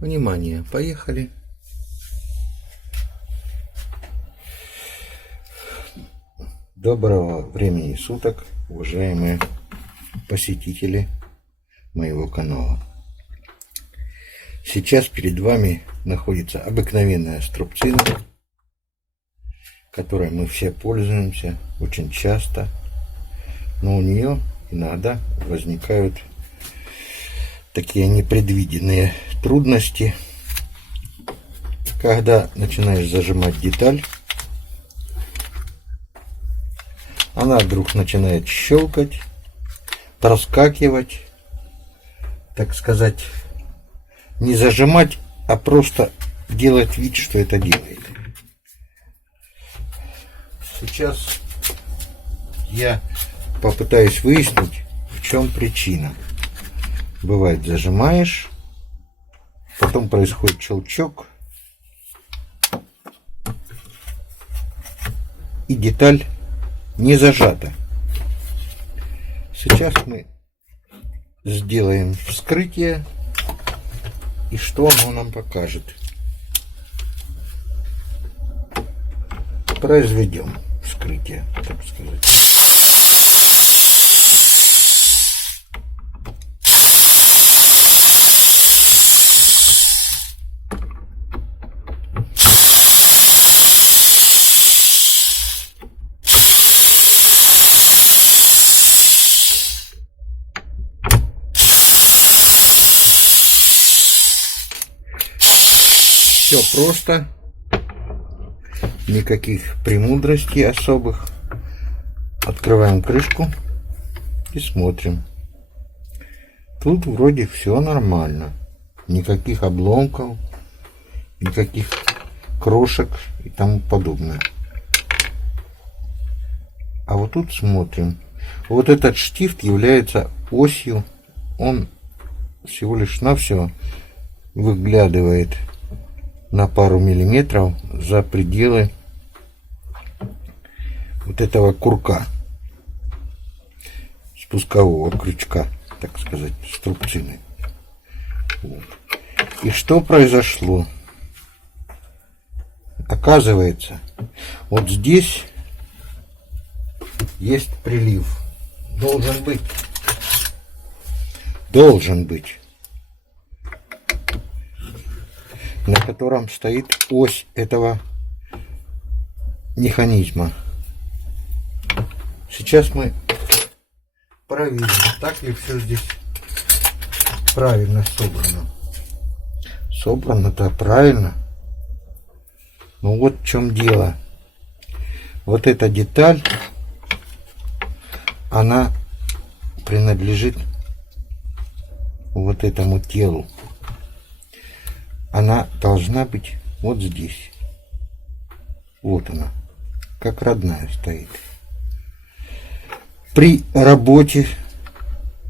Внимание, поехали. Доброго времени суток, уважаемые посетители моего канала. Сейчас перед вами находится обыкновенная струбцина, которой мы все пользуемся очень часто, но у нее иногда возникают такие непредвиденные трудности, когда начинаешь зажимать деталь, она вдруг начинает щелкать, проскакивать, так сказать, не зажимать, а просто делать вид, что это делает. Сейчас я попытаюсь выяснить, в чем причина. Бывает, зажимаешь, потом происходит щелчок, и деталь не зажата. Сейчас мы сделаем вскрытие, и что оно нам покажет. Произведем вскрытие, так сказать. Все просто, никаких премудростей особых. Открываем крышку и смотрим. Тут вроде все нормально, никаких обломков, никаких крошек и тому подобное. А вот тут смотрим. Вот этот штифт является осью, он всего лишь навсего выглядывает на пару миллиметров за пределы вот этого курка, спускового крючка, так сказать, струбцины. Вот. И что произошло? Оказывается, вот здесь есть прилив. Должен быть, на котором стоит ось этого механизма. Сейчас мы проверим, так ли все здесь правильно собрано. Собрано-то правильно. Ну вот в чем дело. Вот эта деталь, она принадлежит вот этому телу. Она должна быть вот здесь. Вот она, как родная стоит. При работе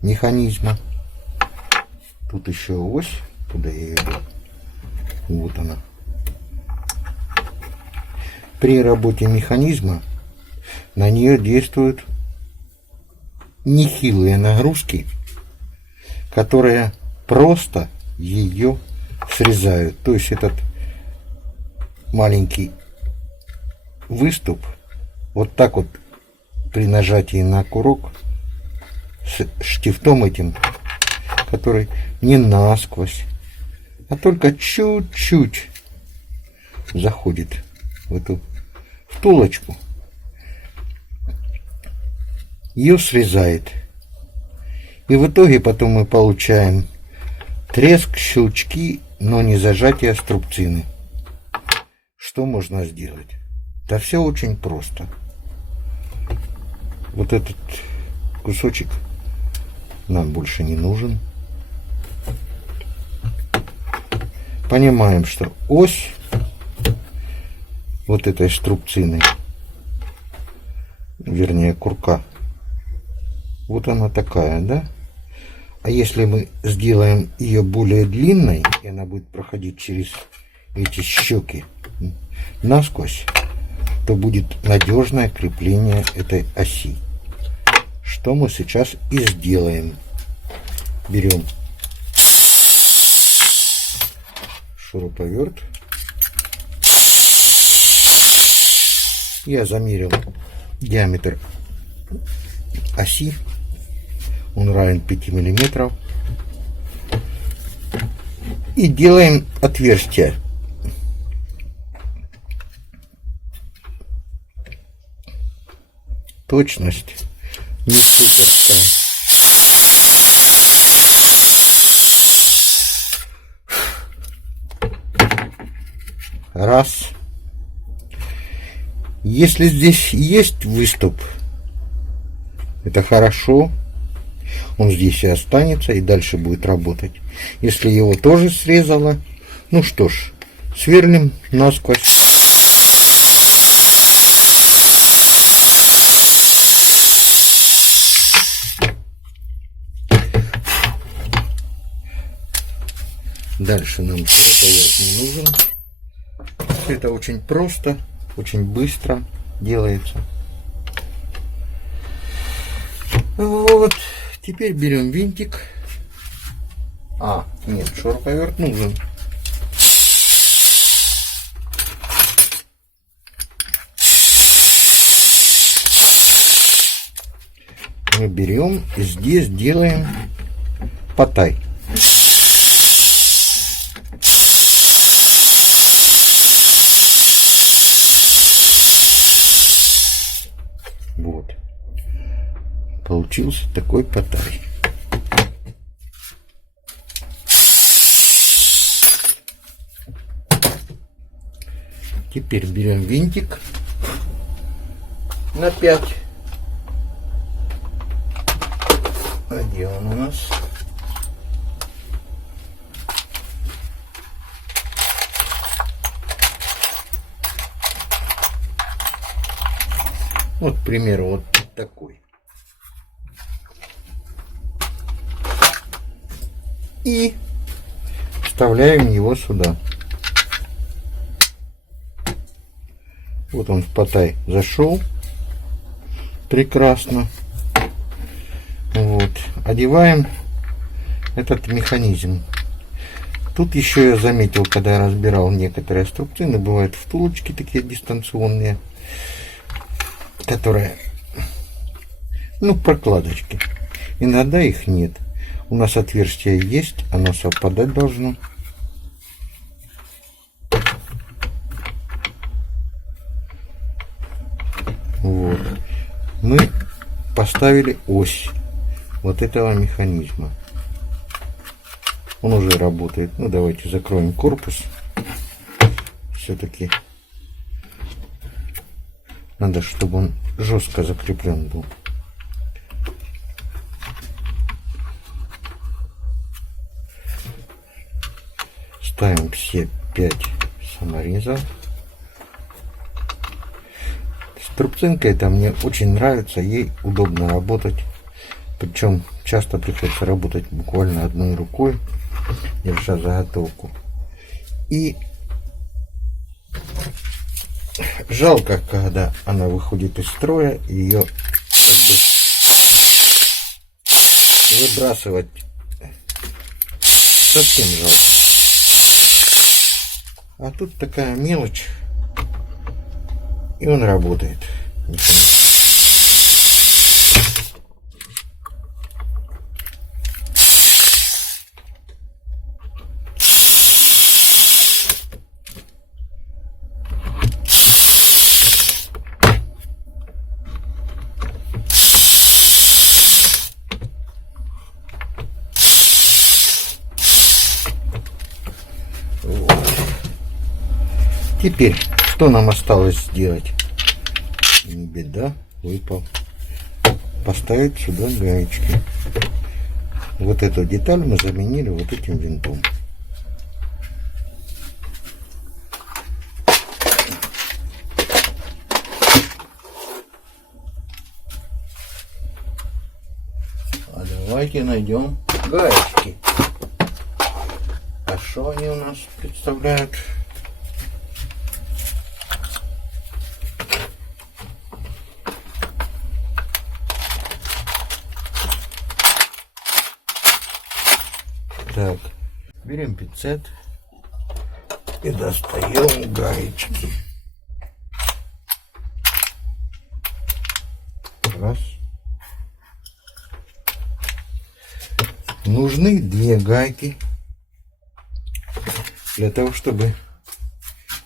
механизма, тут еще ось, куда я иду, вот она. При работе механизма на нее действуют нехилые нагрузки, которые просто ее срезают. То есть этот маленький выступ вот так вот при нажатии на курок с штифтом этим, который не насквозь, а только чуть-чуть заходит в эту втулочку, ее срезает. И в итоге потом мы получаем треск, щелчки, но не зажатие струбцины. Что можно сделать? Да все очень просто. Вот этот кусочек нам больше не нужен. Понимаем, что ось вот этой струбцины, вернее курка, вот она такая, да? А если мы сделаем ее более длинной, и она будет проходить через эти щеки насквозь, то будет надежное крепление этой оси. Что мы сейчас и сделаем. Берем шуруповерт. Я замерил диаметр оси. Он равен 5 миллиметров. И делаем отверстие. Точность не суперская. Раз. Если здесь есть выступ, это хорошо. Он здесь и останется, и дальше будет работать. Если его тоже срезало, ну что ж, сверлим насквозь. Дальше нам шуруповерт не нужен. Это очень просто, очень быстро делается. Вот. Теперь берем винтик. Нет, шуруповерт нужен. Мы берем и здесь делаем потай. Вот. Получился такой потай. Теперь берем винтик на 5. А где он у нас? Вот, к примеру, вот такой. И вставляем его сюда. Вот он в потай зашел. Прекрасно. Вот. Одеваем этот механизм. Тут еще я заметил, когда я разбирал некоторые струбцины, бывают втулочки такие дистанционные, которые, ну, прокладочки. Иногда их нет. У нас отверстие есть, оно совпадать должно. Вот. Мы поставили ось вот этого механизма. Он уже работает. Ну, давайте закроем корпус. Все-таки надо, чтобы он жестко закреплен был. Ставим все 5 саморезов. Струбцинка эта мне очень нравится, ей удобно работать. Причем часто приходится работать буквально одной рукой, держа заготовку. И жалко, когда она выходит из строя, ее как бы выбрасывать совсем жалко. А тут такая мелочь, и он работает. Теперь, что нам осталось сделать? Не беда, выпал. Поставить сюда гаечки. Вот эту деталь мы заменили вот этим винтом. А давайте найдем гаечки. А что они у нас представляют? Так, берем пинцет И достаем гаечки. Раз. Нужны 2 гайки для того, чтобы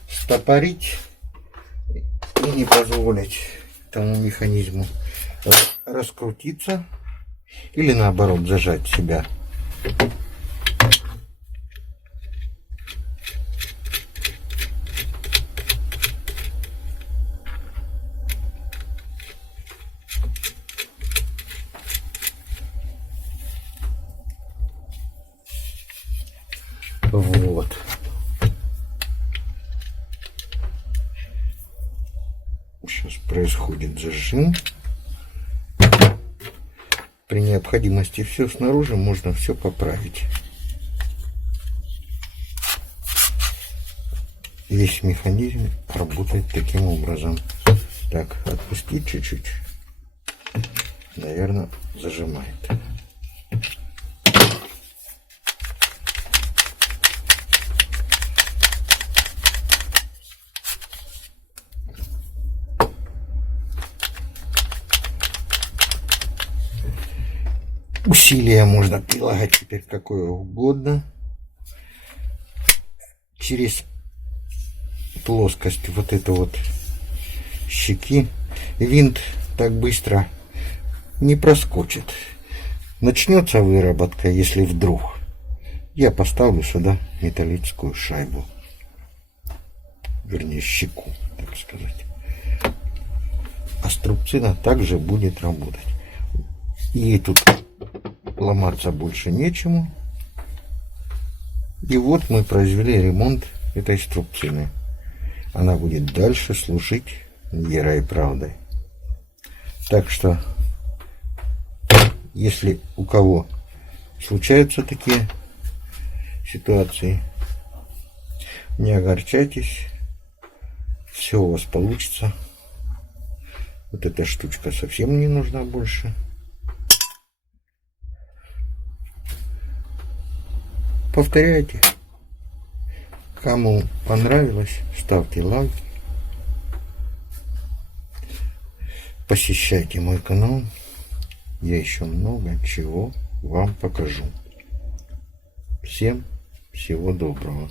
стопорить и не позволить этому механизму раскрутиться или наоборот зажать себя. Вот. Сейчас происходит зажим. При необходимости все снаружи можно все поправить. Весь механизм работает таким образом. Так, отпустить чуть-чуть. Наверное, зажимает. Усилие можно прилагать теперь какое угодно. Через плоскость вот этой вот щеки винт так быстро не проскочит. Начнется выработка, если вдруг. Я поставлю сюда металлическую шайбу. Вернее, щеку, так сказать. А струбцина также будет работать. И тут ломаться больше нечему. И вот мы произвели ремонт этой струбцины. Она будет дальше служить верой и правдой. Так что, если у кого случаются такие ситуации, не огорчайтесь, все у вас получится. Вот эта штучка совсем не нужна больше. Повторяйте. Кому понравилось, ставьте лайк. Посещайте мой канал. Я еще много чего вам покажу. Всем всего доброго.